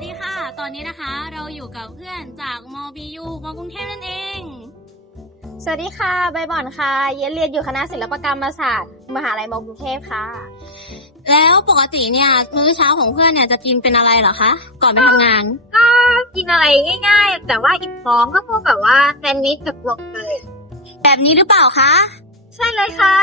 อยู่กับเพื่อนจากมบียูมกรุงเทพนั่นเอง สวัสดีค่ะ ใบบ่อนค่ะเรียนอยู่คณะศิลปกรรมศาสตร์มหาลัยมกรุงเทพค่ะ แล้วปกติเนี่ยมื้อเช้าของเพื่อนเนี่ยจะกินเป็นอะไรเหรอคะ ก่อนไปทำงานกินอะไรง่าย ๆ แต่ว่าอิ่มท้องก็พวกแบบว่าแซนด์วิชกับลงเลยแบบนี้หรือเปล่าคะ ใช่เลยค่ะ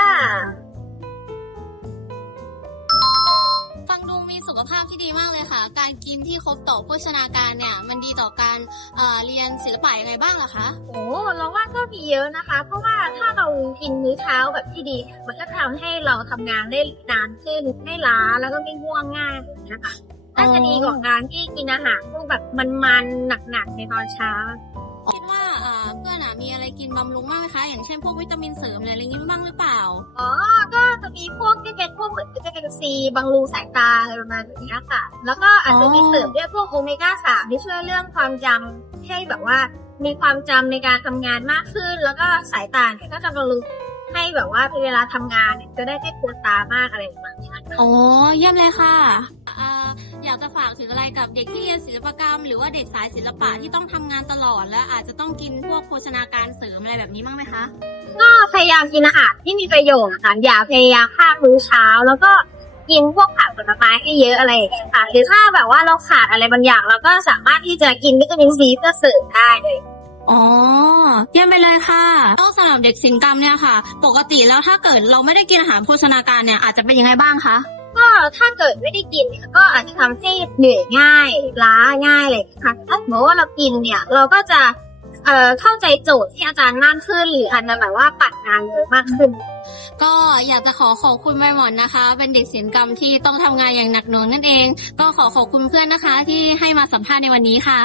ภาพที่ดีมากเลยค่ะ การกินที่ครบต่อโภชนาการเนี่ย มันดีต่อการเอ่อเรียนศิลปะยังไงบ้างล่ะคะโอ้เราว่าก็มีเยอะนะคะ เพราะว่าถ้าเรากินมื้อเช้าแบบที่ดี มันก็ทำให้เราทำงานได้นานขึ้นไม่ล้าแล้วก็ไม่ง่วงง่ายนะคะน่าจะดีกว่าการที่กินอาหารพวกแบบมันๆหนักๆในตอนเช้า คิดว่าเอ่อเพื่อนอะมีอะไรกินบำรุงบ้างไหมคะ อย่างเช่นพวกวิตามินเสริมอะไรอย่างนี้บ้างหรือเปล่า อ๋อ ก็จะมีพวกที่เป็นพวกเหมือนวิตามิ นซีบำรุงสายตาอะไรประมาณนี้ค่ะ แล้วก็อาจจะมีเสริมด้วยพวกโอเมก้าสามที่ช่วยเรื่องความจำให้แบบว่ามีความจำในการทำงานมากขึ้น แล้วก็สายตาเนี่ยก็จะบำรุงให้แบบว่าเวลาทำงานเนี่ยจะได้ไม่ปวดตามากอะไรประมาณนี้ค่ะโอ้เยี่ยมเลยค่ะเอ่ออยากจะฝากถึงอะไรกับเด็กที่เรียนศิลปกรรม หรือว่าเด็กสายศิลปะที่ต้องทำงานตลอดและอาจจะต้องกินพวกโภชนาการเสริมอะไรแบบนี้บ้างไหมคะก็พยายามกินอาหารที่มีประโยชน์ค่ะอย่าพยายามข้ามมื้อเช้า แล้วก็ กินพวกผักผลไม้ให้เยอะอะไรอย่างเงี้ยค่ะหรือถ้าแบบว่าเราขาดอะไรบางอย่าง เราก็สามารถที่จะกินวิตามินซีเพื่อเสริมได้เลยอ๋อเยี่ยมไปเลยค่ะแล้วสำหรับเด็กศิลปกรรมเนี่ยค่ะ ปกติแล้วถ้าเกิดเราไม่ได้กินอาหารโภชนาการเนี่ยอาจจะเป็นยังไงบ้างคะก็ถ้าเกิดไม่ได้กินเนี่ยก็อาจจะทำให้เหนื่อยง่ายล้าง่ายเลยค่ะถ้าสมมติว่าเรากินเนี่ยเราก็จะ เอ่อเข้าใจโจทย์ที่อาจารย์มากขึ้น หรืออาจจะแบบว่าปัดงานเลยมากขึ้น ก็อยากจะขอขอบคุณแม่หมอนนะคะ เป็นเด็กศิลปกรรมที่ต้องทำงานอย่างหนักหน่วงนั่นเอง ก็ขอขอบคุณเพื่อนนะคะ ที่ให้มาสัมภาษณ์ในวันนี้ค่ะ